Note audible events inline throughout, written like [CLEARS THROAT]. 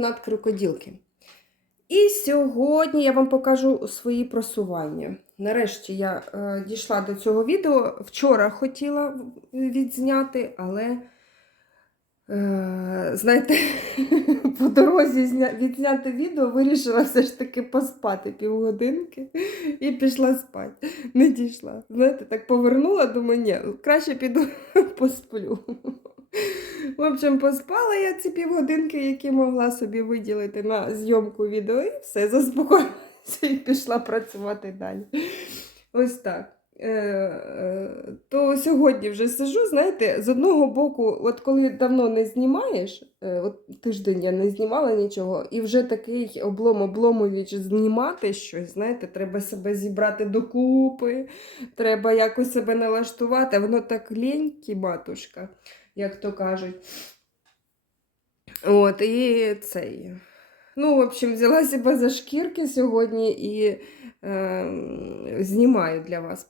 Над Крокоділки. І сьогодні я вам покажу свої просування. Нарешті я е, дійшла до цього відео. Вчора хотіла відзняти, але, е, знаєте, [LAUGHS] по дорозі відзняти відео вирішила все ж таки поспати півгодинки і пішла спати. Не дійшла. Знаєте, так повернула, думаю, ні, краще піду [LAUGHS] посплю. В общем, поспала я ці півгодинки, які могла собі виділити на зйомку відео, і все, заспокоїлася і пішла працювати далі. Ось так. Е, е, То сьогодні вже сижу, знаєте, з одного боку, от коли давно не знімаєш, е, от тиждень я не знімала нічого, і вже такий облом обломовіч знімати щось, знаєте, треба себе зібрати докупи, треба якось себе налаштувати, воно так лінькі, матушка як то кажуть. От, і цей. Ну, в общем, взяла себе за шкірки сьогодні і е, знімаю для вас.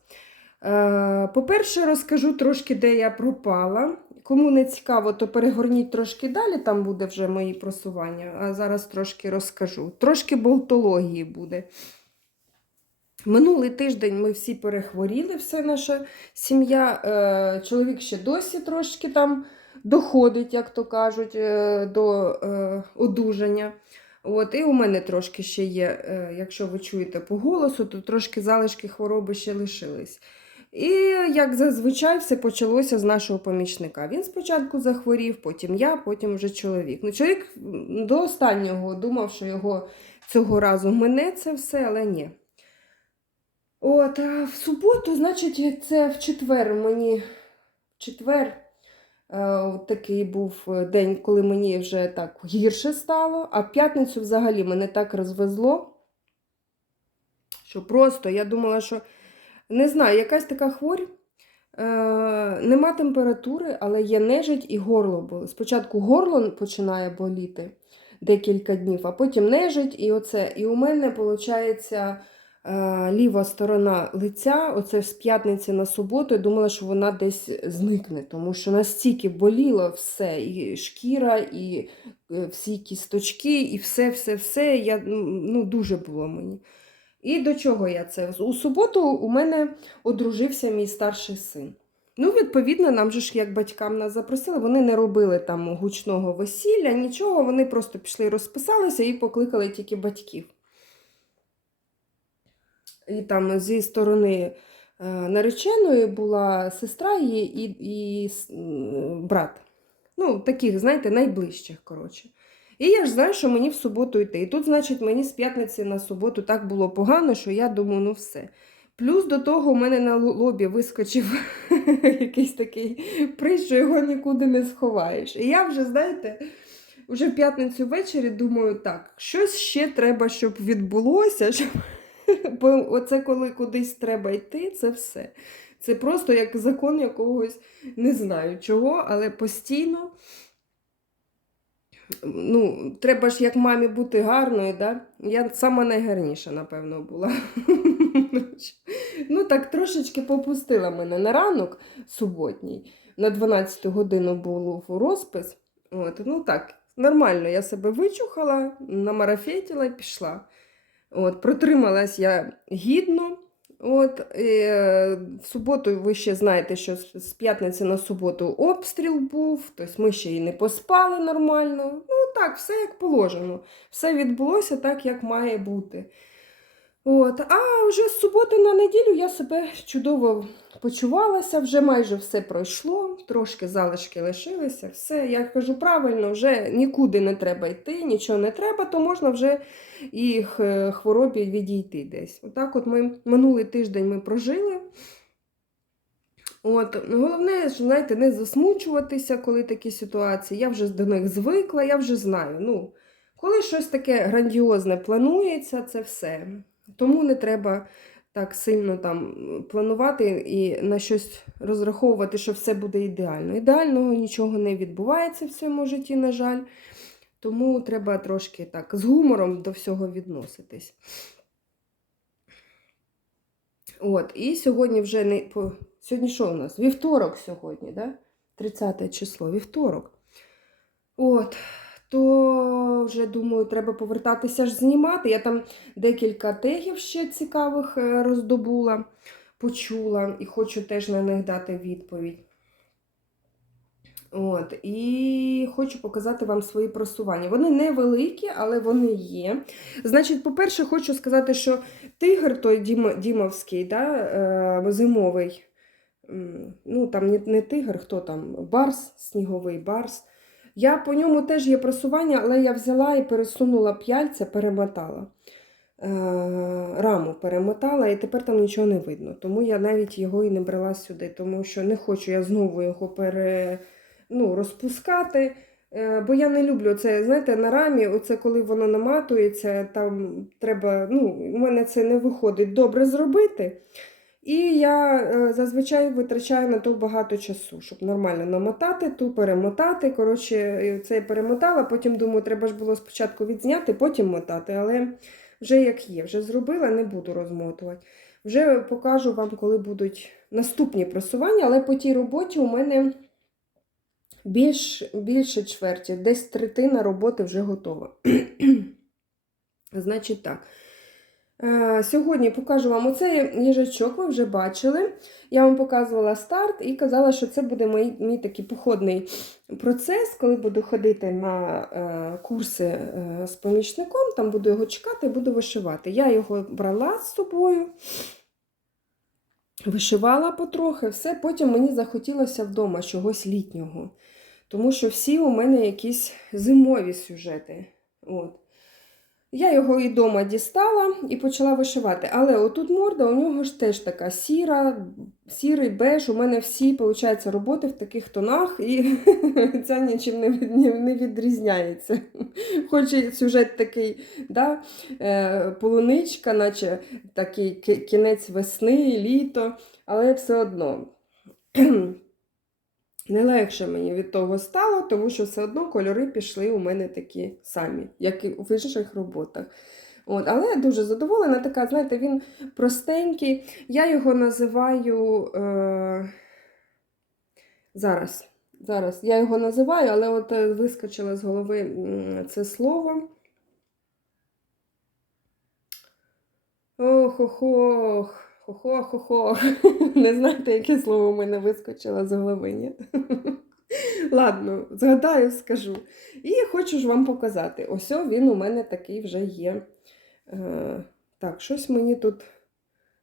Е, По-перше, розкажу трошки, де я пропала. Кому не цікаво, то перегорніть трошки далі, там буде вже мої просування, а зараз трошки розкажу. Трошки болтології буде. Минулий тиждень ми всі перехворіли, все наша сім'я. Е, Чоловік ще досі трошки там доходить, як то кажуть, е, до е, одужання. От, І у мене трошки ще є, якщо ви чуєте по голосу, то трошки залишки хвороби ще лишились. І, як зазвичай, все почалося з нашого помічника. Він спочатку захворів, потім я, потім вже чоловік. Ну, Чоловік до останнього думав, що його цього разу мине це все, але ні. От, в суботу, значить, це в четвер мені в четвер е, от такий був день, коли мені вже так гірше стало, а в п'ятницю взагалі мене так розвезло, що просто я думала, що не знаю, якась така хворь. Е, нема температури, але є нежить і горло болить. Спочатку горло починає боліти декілька днів, а потім нежить, і оце. І у мене виходить ліва сторона лиця, оце з п'ятниці на суботу, я думала, що вона десь зникне, тому що настільки боліло все, і шкіра, і е, всі кісточки, і все-все-все. Я, ну, Дуже було мені. І до чого я це? У суботу у мене одружився мій старший син. Ну, відповідно, нам же ж як батькам нас запросили, вони не робили там гучного весілля, нічого, вони просто пішли, розписалися і покликали тільки батьків. І там зі сторони е, нареченої була сестра її і і брат. Ну, таких, знаєте, найближчих, коротше. І я ж знаю, що мені в суботу йти. І тут, значить, мені з п'ятниці на суботу так було погано, що я думаю, ну все. Плюс до того у мене на лобі вискочив [LAUGHS] якийсь такий приз, що його нікуди не сховаєш. І я вже, знаєте, вже в п'ятницю ввечері думаю, так, щось ще треба, щоб відбулося. [LAUGHS] щоб [LAUGHS] Бо оце коли кудись треба йти, це все. Це просто як закон якогось, не знаю чого, але постійно. Ну, Треба ж як мамі бути гарною, да? я сама найгарніша, напевно, була. [LAUGHS] ну так трошечки попустила мене на ранок суботній. На 12 годину був розпис. От, Ну так, нормально, я себе вичухала, намарафетіла і пішла. От, Протрималась я гідно. От, і, е, В суботу ви ще знаєте, що з п'ятниці на суботу обстріл був, тобто ми ще й не поспали нормально. Ну так, все як положено. Все відбулося так, як має бути. От, А вже з суботи на неділю я себе чудово почувалася, вже майже все пройшло, трошки залишки лишилися. Все, я кажу правильно, вже нікуди не треба йти, нічого не треба, то можна вже і хворобі відійти десь. Отак от ми минулий тиждень ми прожили. От, Головне, знаєте, не засмучуватися, коли такі ситуації. Я вже до них звикла, я вже знаю. ну, Коли щось таке грандіозне планується, це все. Тому не треба так сильно там планувати і на щось розраховувати, що все буде ідеально. Ідеального нічого не відбувається в цьому житті, на жаль. Тому треба трошки так з гумором до всього відноситись. От, І сьогодні вже не. Сьогодні що у нас? Вівторок сьогодні, да? 30 число, вівторок. От, то вже думаю, треба повертатися ж знімати. Я там декілька тегів ще цікавих е, роздобула, почула і хочу теж на них дати відповідь. От, і хочу показати вам свої просування. Вони невеликі, але вони є. Значить, по-перше, хочу сказати, що тигр той дім, дімовський, да, е, зимовий, ну там не тигр, хто там, барс, сніговий барс. Я по ньому теж є просування, але я взяла і пересунула п'яльця, перемотала. Е, раму перемотала, і тепер там нічого не видно. Тому я навіть його і не брала сюди, тому що не хочу я знову його пере, ну, розпускати. Е, Бо я не люблю це, знаєте, на рамі, оце коли воно наматується, там треба, ну, у мене це не виходить добре зробити. І я е, зазвичай витрачаю на то багато часу, щоб нормально намотати, ту перемотати. Коротше, е, це я перемотала, потім думаю, треба ж було спочатку відзняти, потім мотати. Але вже як є, вже зробила, не буду розмотувати. Вже покажу вам, коли будуть наступні просування, але по тій роботі у мене більш, більше чверті, десь третина роботи вже готова. [CLEARS THROAT] Значить так. Е, Сьогодні покажу вам оцей їжачок, ви вже бачили. Я вам показувала старт і казала, що це буде мій, мій такий походний процес, коли буду ходити на е, курси е, з помічником, там буду його чекати буду вишивати. Я його брала з собою, вишивала потрохи, все. Потім мені захотілося вдома чогось літнього. Тому що всі у мене якісь зимові сюжети. От. Я його і вдома дістала і почала вишивати. Але отут морда, у нього ж теж така сіра, сірий беж. У мене всі, виходить, роботи в таких тонах, і [LAUGHS] ця нічим не відрізняється. Хоч і сюжет такий, да, е, полуничка, наче такий кінець весни, літо, але все одно. Не легше мені від того стало, тому що все одно кольори пішли у мене такі самі, як і в інших роботах. От, але я дуже задоволена, така, знаєте, він простенький. Я його називаю е... зараз. Зараз я його називаю, але от е, вискочило з голови це слово. Ох-ох-ох. Хо-хо-хо-хо. [LAUGHS] Не знаєте, яке слово в мене вискочило з голови, ні? [LAUGHS] Ладно, згадаю, скажу. І хочу ж вам показати. Ось він у мене такий вже є. Е, так, щось мені тут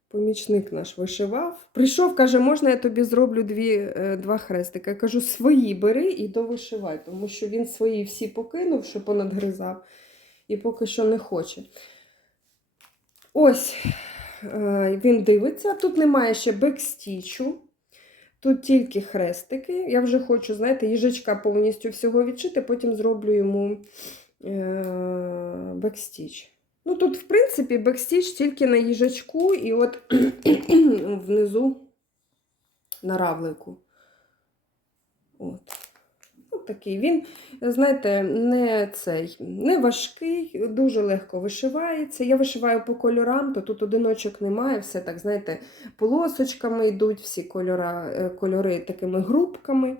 помічник наш вишивав. Прийшов, каже, можна я тобі зроблю дві, е, два хрестика. Я кажу, свої бери і довишивай, тому що він свої всі покинув, що понадгризав, і поки що не хоче. Ось. Е, Він дивиться. Тут немає ще бекстічу, тут тільки хрестики. Я вже хочу, знаєте, їжачка повністю всього відшити, потім зроблю йому е, бекстіч. Ну, тут, в принципі, бекстіч тільки на їжачку і от [CLEARS THROAT] внизу на равлику. От. Такий. Він, знаєте, не цей, не важкий, дуже легко вишивається. Я вишиваю по кольорам, то тут одиночок немає, все так, знаєте, полосочками йдуть всі кольора, е, кольори такими групками.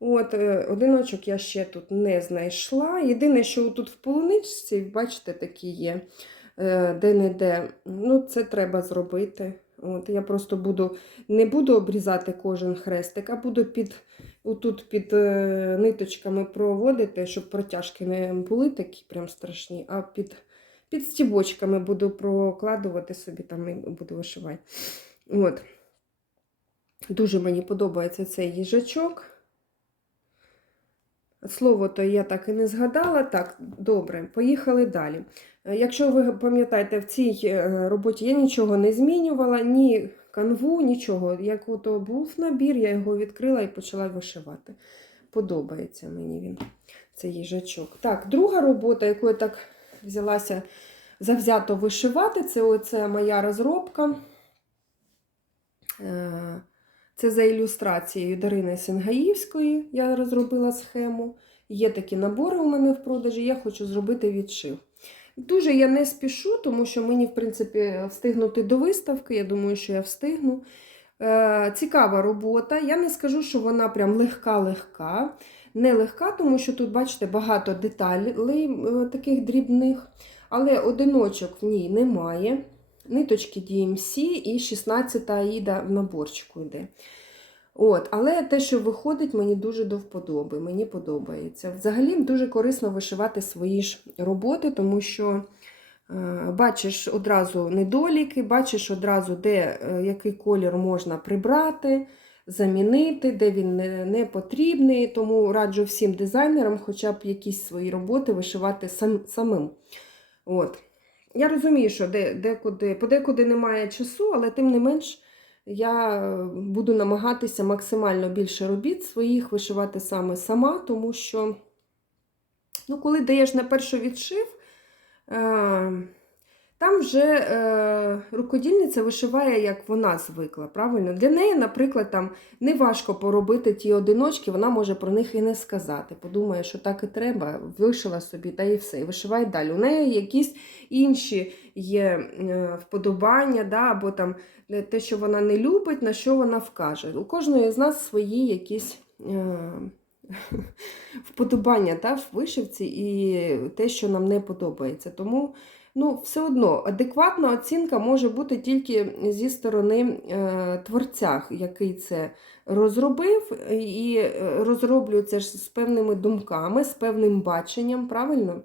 От, е, Одиночок я ще тут не знайшла. Єдине, що тут в полуничці, бачите, такі є е, де-не-де. Ну, це треба зробити. От, Я просто буду, не буду обрізати кожен хрестик, а буду під, отут під е, ниточками проводити, щоб протяжки не були такі прям страшні, а під, під стібочками буду прокладувати собі там і буду вишивати. От. Дуже мені подобається цей їжачок. Слово то я так і не згадала. Так, добре, поїхали далі. Е, Якщо ви пам'ятаєте, в цій е, роботі я нічого не змінювала, ні канву, нічого. Як ото був набір, я його відкрила і почала вишивати. Подобається мені він, цей їжачок. Так, друга робота, яку я так взялася завзято вишивати, це оце моя розробка. Е, Це за ілюстрацією Дарини Сінгаївської я розробила схему. Є такі набори у мене в продажі, я хочу зробити відшив. Дуже я не спішу, тому що мені, в принципі, встигнути до виставки. Я думаю, що я встигну. Е, цікава робота. Я не скажу, що вона прям легка-легка. нелегка, тому що тут, бачите, багато деталей е, таких дрібних, але одиночок в ній немає. Ниточки DMC і 16 аїда в наборчику йде. От, Але те, що виходить, мені дуже до вподоби, мені подобається. Взагалі дуже корисно вишивати свої ж роботи, тому що е, бачиш одразу недоліки, бачиш одразу, де е, який колір можна прибрати, замінити, де він не, не потрібний. Тому раджу всім дизайнерам хоча б якісь свої роботи вишивати сам, самим. От. Я розумію, що де, декуди, подекуди немає часу, але тим не менш я буду намагатися максимально більше робіт своїх вишивати саме сама, тому що, ну, коли даєш на перший відшив, е, там вже е, рукодільниця вишиває, як вона звикла. правильно? Для неї, наприклад, там не важко поробити ті одиночки, вона може про них і не сказати. Подумає, що так і треба, вишила собі, та і все, і вишиває далі. У неї якісь інші є е, вподобання, да, або там е, те, що вона не любить, на що вона вкаже. У кожної з нас свої якісь. Е, [LAUGHS] Вподобання та, в вишивці і те, що нам не подобається. Тому ну, все одно адекватна оцінка може бути тільки зі сторони е, творця, який це розробив, і е, розроблює це ж з певними думками, з певним баченням, правильно?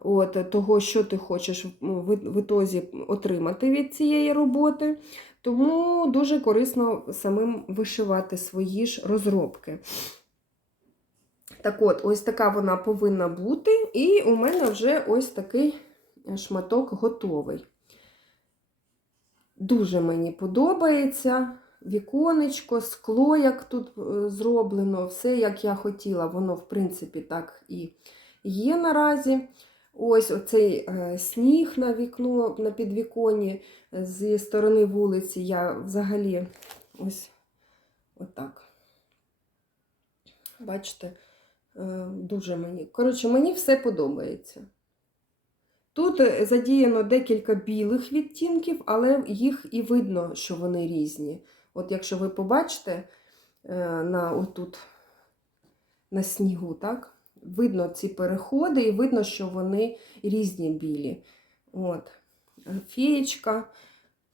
От, Того, що ти хочеш в, в ітозі отримати від цієї роботи. Тому дуже корисно самим вишивати свої ж розробки. Так от, ось така вона повинна бути, і у мене вже ось такий шматок готовий. Дуже мені подобається віконечко, скло, як тут е, зроблено, все, як я хотіла, воно, в принципі, так і є наразі. Ось оцей е, сніг на вікно, на підвіконні зі сторони вулиці я взагалі ось отак. Бачите, е, дуже мені. Коротше, мені все подобається. Тут е, задіяно декілька білих відтінків, але їх і видно, що вони різні. От якщо ви побачите е, на отут на снігу, так? видно ці переходи, і видно, що вони різні білі. От. Фієчка.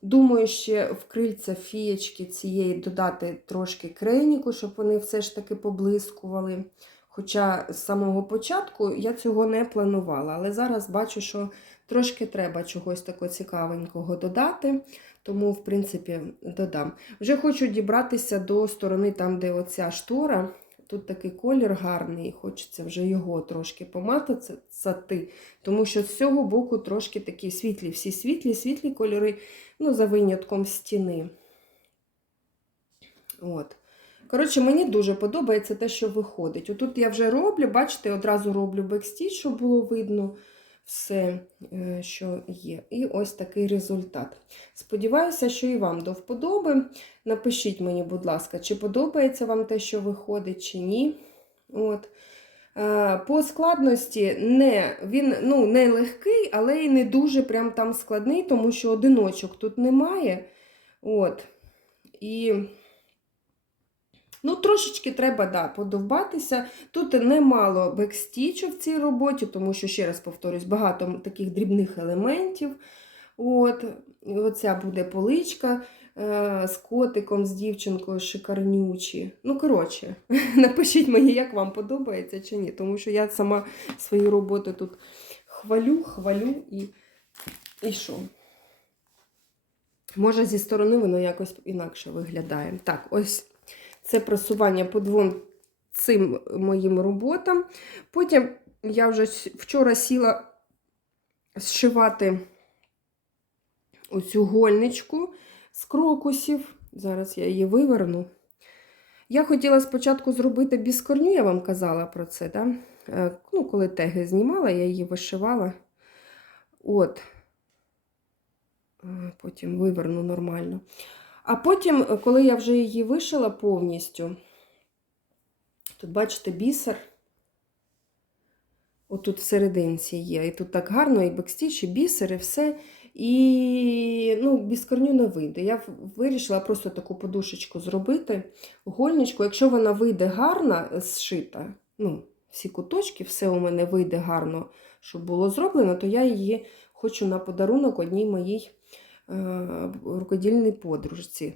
Думаю, ще в крильця фієчки цієї додати трошки крейніку, щоб вони все ж таки поблискували. Хоча з самого початку я цього не планувала, але зараз бачу, що трошки треба чогось такого цікавенького додати, тому, в принципі, додам. Вже хочу дібратися до сторони, там, де оця штора. Тут такий колір гарний, хочеться вже його трошки поматати, тому що з цього боку трошки такі світлі, всі світлі, світлі кольори, ну, за винятком стіни. От. Коротше, мені дуже подобається те, що виходить. Отут я вже роблю, бачите, одразу роблю бекстіч, щоб було видно все, е, що є. І ось такий результат. Сподіваюся, що і вам до вподоби. Напишіть мені, будь ласка, чи подобається вам те, що виходить, чи ні. От. Е, по складності не, він ну, не легкий, але і не дуже прям там складний, тому що одиночок тут немає. От. І Ну, трошечки треба да, подовбатися. Тут немало бекстічу в цій роботі, тому що, ще раз повторюсь, багато таких дрібних елементів. От, Оця буде поличка е, з котиком, з дівчинкою шикарнючі. Ну, коротше, [LAUGHS] напишіть мені, як вам подобається чи ні, тому що я сама свої роботи тут хвалю, хвалю і і що. Може, зі сторони воно якось інакше виглядає. Так, ось. Це просування по двом цим моїм роботам. Потім я вже вчора сіла зшивати оцю гольничку з крокусів. Зараз я її виверну. Я хотіла спочатку зробити біскорню, я вам казала про це. Да? Е, ну, Коли теги знімала, я її вишивала. От. Е, потім виверну нормально. А потім, е, коли я вже її вишила повністю, тут, бачите, бісер, отут всерединці є. І тут так гарно, і бекстіч, і бісер, і все. І ну, без корню не вийде. Я вирішила просто таку подушечку зробити, гольничку. Якщо вона вийде гарна, зшита, ну, всі куточки, все у мене вийде гарно, щоб було зроблено, то я її хочу на подарунок одній моїй е, рукодільній подружці.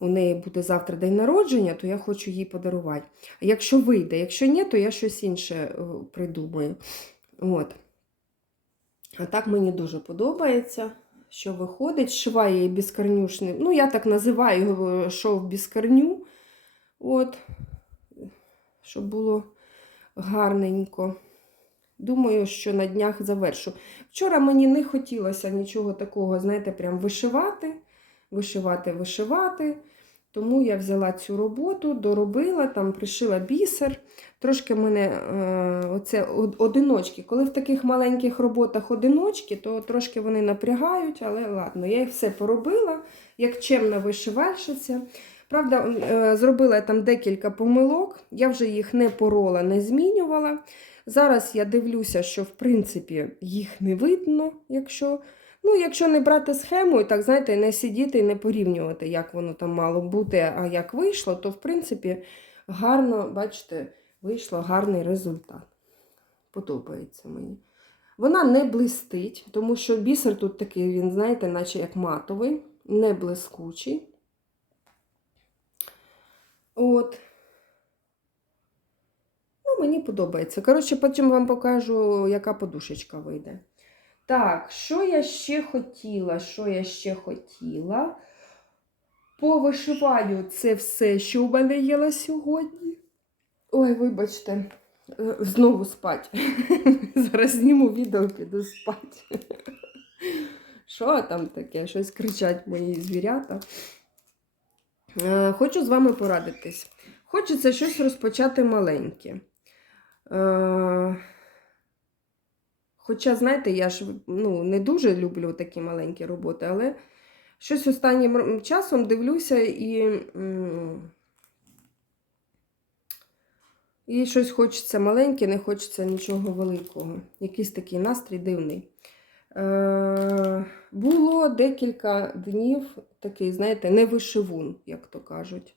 У неї буде завтра день народження, то я хочу їй подарувати. А якщо вийде, якщо ні, то я щось інше е, придумаю. От. А так мені дуже подобається, що виходить. Шиває її безкорнюшним. Ну, я так називаю його шов безкорню. От. Щоб було гарненько. Думаю, що на днях завершу. Вчора мені не хотілося нічого такого, знаєте, прям вишивати, вишивати, вишивати. Тому я взяла цю роботу, доробила, там пришила бісер. Трошки мене е, оце одиночки. Коли в таких маленьких роботах одиночки, то трошки вони напрягають, але ладно, я їх все поробила, як чемна вишивальщиця. Правда, е, зробила там декілька помилок, я вже їх не порола, не змінювала. Зараз я дивлюся, що в принципі їх не видно, якщо. Ну, якщо не брати схему і так, знаєте, не сидіти і не порівнювати, як воно там мало бути, а як вийшло, то в принципі гарно, бачите, вийшло гарний результат. Подобається мені. Вона не блистить, тому що бісер тут такий, він, знаєте, наче як матовий, не блискучий. От. Подобається. Коротше, потім вам покажу, яка подушечка вийде. Так, що я ще хотіла? Що я ще хотіла? Повишиваю це все, що у мене є на сьогодні. Ой, вибачте, е, знову спать. [LAUGHS] Зараз зніму відео, піду спати. [LAUGHS] Що там таке? Щось кричать мої звірята. Е, Хочу з вами порадитись. Хочеться щось розпочати маленьке. Е, Хоча, знаєте, я ж ну, не дуже люблю такі маленькі роботи, але щось останнім часом дивлюся і, і щось хочеться маленьке, не хочеться нічого великого. Якийсь такий настрій дивний. Е, було декілька днів такий, знаєте, не вишивун, як то кажуть.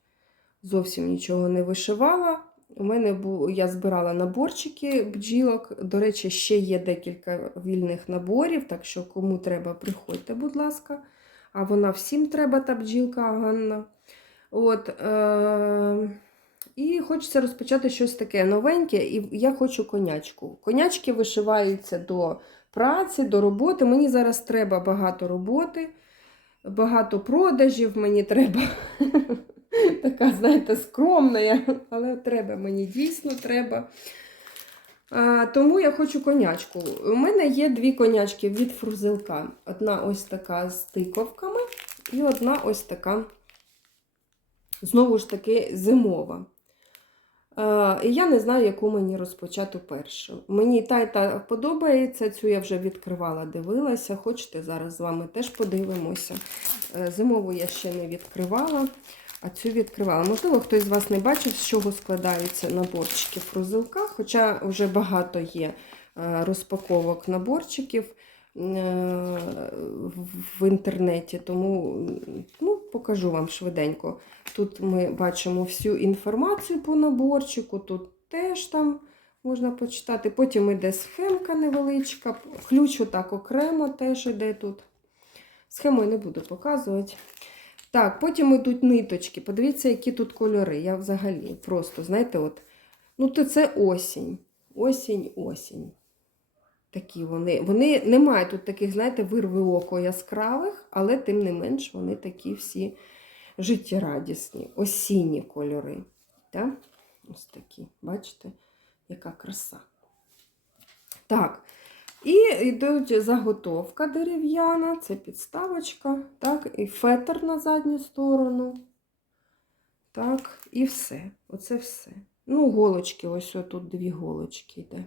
Зовсім нічого не вишивала. У мене був, я збирала наборчики бджілок. До речі, ще є декілька вільних наборів, так що кому треба, приходьте, будь ласка. А вона всім треба, та бджілка Ганна. От, е- і хочеться розпочати щось таке новеньке, і я хочу конячку. Конячки вишиваються до праці, до роботи. Мені зараз треба багато роботи, багато продажів, мені треба. [LAUGHS] [LAUGHS] Така, знаєте, скромна, але треба мені дійсно треба. А, тому я хочу конячку. У мене є дві конячки від фрузилка. Одна ось така з тиковками, і одна ось така, знову ж таки, зимова. А, і я не знаю, яку мені розпочати першу. Мені та і та подобається, цю я вже відкривала, дивилася. Хочете, зараз з вами теж подивимося. Е, Зимову я ще не відкривала. А цю відкривала. Можливо, хтось з вас не бачив, з чого складаються наборчики фрузилка, хоча вже багато є е, розпаковок наборчиків е, в інтернеті, тому ну, покажу вам швиденько. Тут ми бачимо всю інформацію по наборчику, тут теж там можна почитати. Потім йде схемка невеличка, ключ отак окремо теж йде тут. Схему я не буду показувати. Так, потім йдуть ниточки. Подивіться, які тут кольори. Я взагалі просто, знаєте, от. Ну, то це осінь. Осінь, осінь. Такі вони. Вони не мають тут таких, знаєте, вирви око яскравих, але тим не менш вони такі всі життєрадісні, осінні кольори. Так? Ось такі. Бачите, яка краса. Так. І йдуть заготовка дерев'яна, це підставочка, так, і фетр на задню сторону. Так, і все. Оце все. Ну, голочки, ось тут дві голочки йде.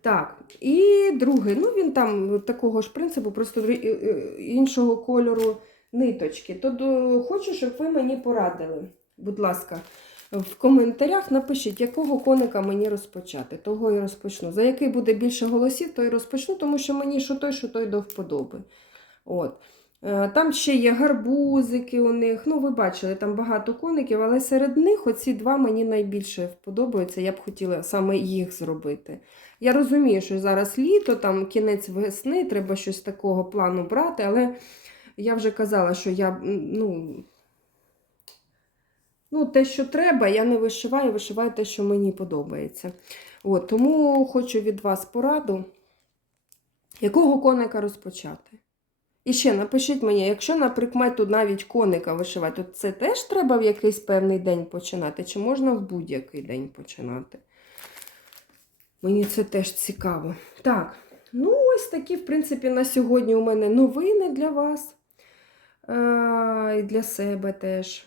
Так, і другий, ну він там такого ж принципу, просто е, е, іншого кольору ниточки. То хочу, щоб ви мені порадили. Будь ласка, в коментарях напишіть, якого коника мені розпочати. Того і розпочну. За який буде більше голосів, то і розпочну, тому що мені що той, що той до вподоби. От. Е, Там ще є гарбузики у них. Ну, ви бачили, там багато коників, але серед них оці два мені найбільше подобаються. Я б хотіла саме їх зробити. Я розумію, що зараз літо, там кінець весни, треба щось такого плану брати, але я вже казала, що я ну, ну, те, що треба, я не вишиваю, вишиваю те, що мені подобається. От, тому хочу від вас пораду, якого коника розпочати. І ще напишіть мені, якщо на прикмету навіть коника вишивати, то це теж треба в якийсь певний день починати, чи можна в будь-який день починати? Мені це теж цікаво. Так, ну ось такі, в принципі, на сьогодні у мене новини для вас. Е, І для себе теж.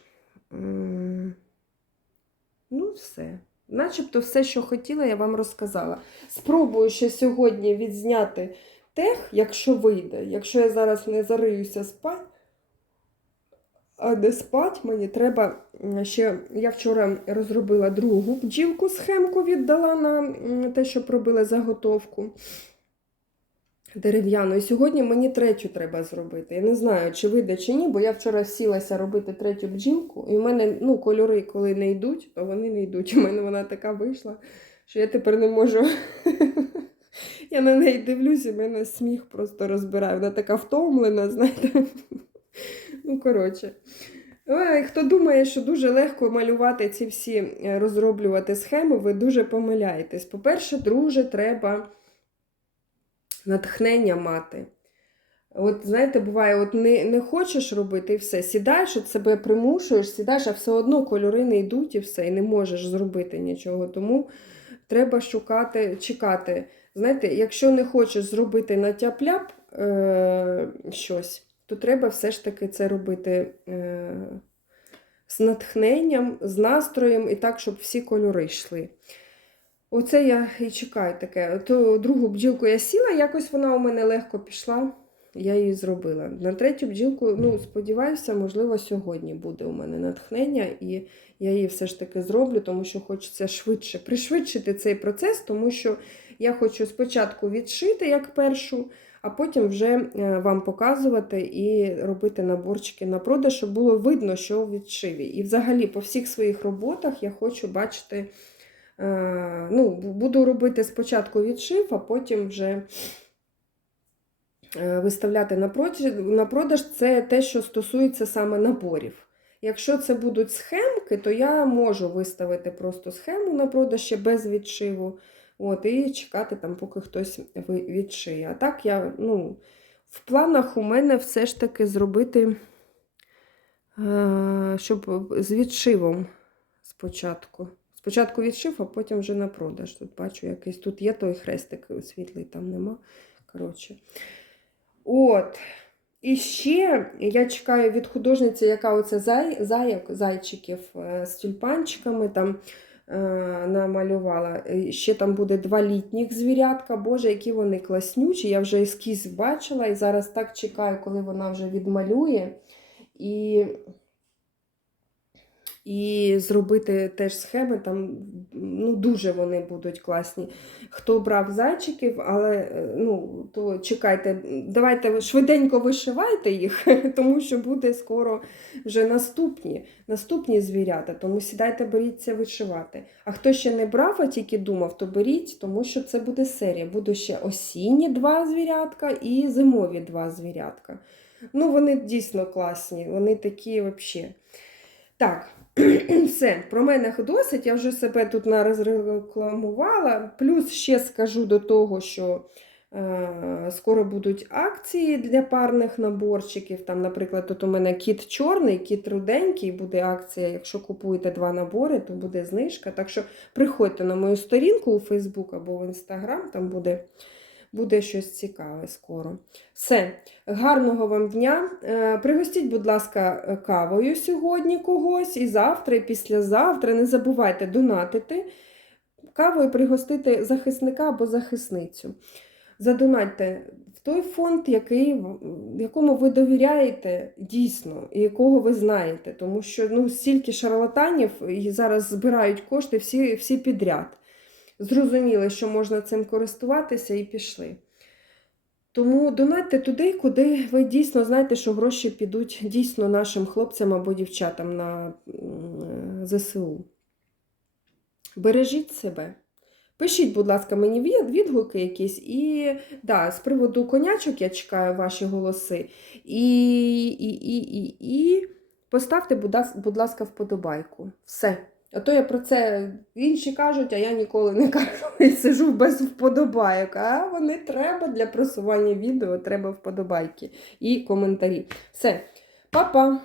Ну, все. Начебто все, що хотіла, я вам розказала. Спробую ще сьогодні відзняти тех, якщо вийде. Якщо я зараз не зариюся спать, а не спать мені треба ще. Я вчора розробила другу бджілку схемку, віддала на те, що пробила заготовку дерев'яну. І сьогодні мені третю треба зробити. Я не знаю, чи вийде, чи ні, бо я вчора сілася робити третю бджілку, і в мене ну, кольори, коли не йдуть, то вони не йдуть. У мене вона така вийшла, що я тепер не можу. [LAUGHS] Я на неї дивлюсь, і мене сміх просто розбирає. Вона така втомлена, знаєте. [LAUGHS] Ну, коротше. Хто думає, що дуже легко малювати ці всі, е, розроблювати схеми, ви дуже помиляєтесь. По-перше, дуже треба натхнення мати. От, знаєте, буває, от не, не хочеш робити і все. Сідаєш, от себе примушуєш, сідаєш, а все одно кольори не йдуть і все, і не можеш зробити нічого. Тому треба шукати, чекати. Знаєте, якщо не хочеш зробити на тяп-ляп е, щось, то треба все ж таки це робити е, з натхненням, з настроєм і так, щоб всі кольори йшли. Оце я і чекаю таке. То другу бджілку я сіла, якось вона у мене легко пішла, я її зробила. На третю бджілку, ну, сподіваюся, можливо, сьогодні буде у мене натхнення, і я її все ж таки зроблю, тому що хочеться швидше пришвидшити цей процес, тому що я хочу спочатку відшити як першу, а потім вже е, вам показувати і робити наборчики на продаж, щоб було видно, що у відшиві. І взагалі по всіх своїх роботах я хочу бачити. Е, ну, буду робити спочатку відшив, а потім вже е, виставляти на продаж. Це те, що стосується саме наборів. Якщо це будуть схемки, то я можу виставити просто схему на продаж ще без відшиву. От, і чекати, там, поки хтось відшиє. А так я, ну, в планах у мене все ж таки зробити, е, щоб з відшивом спочатку. Спочатку відшив, а потім вже на продаж. Тут бачу, якийсь тут є той хрестик світлий, там нема. Коротше. От. І ще я чекаю від художниці, яка оце зай, заяк, зайчиків е, з тюльпанчиками там е, намалювала. Ще там буде два літніх звірятка. Боже, які вони класнючі. Я вже ескіз бачила і зараз так чекаю, коли вона вже відмалює. І і зробити теж схеми, там ну, дуже вони будуть класні. Хто брав зайчиків, але е, ну, то чекайте, давайте швиденько вишивайте їх, [LAUGHS] тому що буде скоро вже наступні, наступні звірята. Тому сідайте, беріться вишивати. А хто ще не брав, а тільки думав, то беріть, тому що це буде серія. Буде ще осінні два звірятка і зимові два звірятка. Ну, вони дійсно класні, вони такі взагалі. Так, [CLEARS THROAT] все, про мене досить. Я вже себе тут нарозрекламувала. Плюс ще скажу до того, що е, скоро будуть акції для парних наборчиків. Там, наприклад, тут у мене кіт чорний, кіт руденький, буде акція. Якщо купуєте два набори, то буде знижка. Так що приходьте на мою сторінку у Facebook або в Instagram, там буде. Буде щось цікаве скоро. Все, гарного вам дня. Е, Пригостіть, будь ласка, кавою сьогодні когось, і завтра, і післязавтра. Не забувайте донатити. Кавою пригостити захисника або захисницю. Задонатьте в той фонд, який, якому ви довіряєте дійсно, і якого ви знаєте. Тому що ну, стільки шарлатанів і зараз збирають кошти всі, всі підряд зрозуміли, що можна цим користуватися, і пішли. Тому донатьте туди, куди ви дійсно знаєте, що гроші підуть дійсно нашим хлопцям або дівчатам на ЗСУ. Бережіть себе. Пишіть, будь ласка, мені відгуки якісь. І да, з приводу конячок я чекаю ваші голоси. І, і, і, і, і поставте, будь ласка, вподобайку. Все. А то я про це інші кажуть, а я ніколи не кажу і сижу без вподобайок. А вони треба для просування відео, треба вподобайки і коментарі. Все, па-па!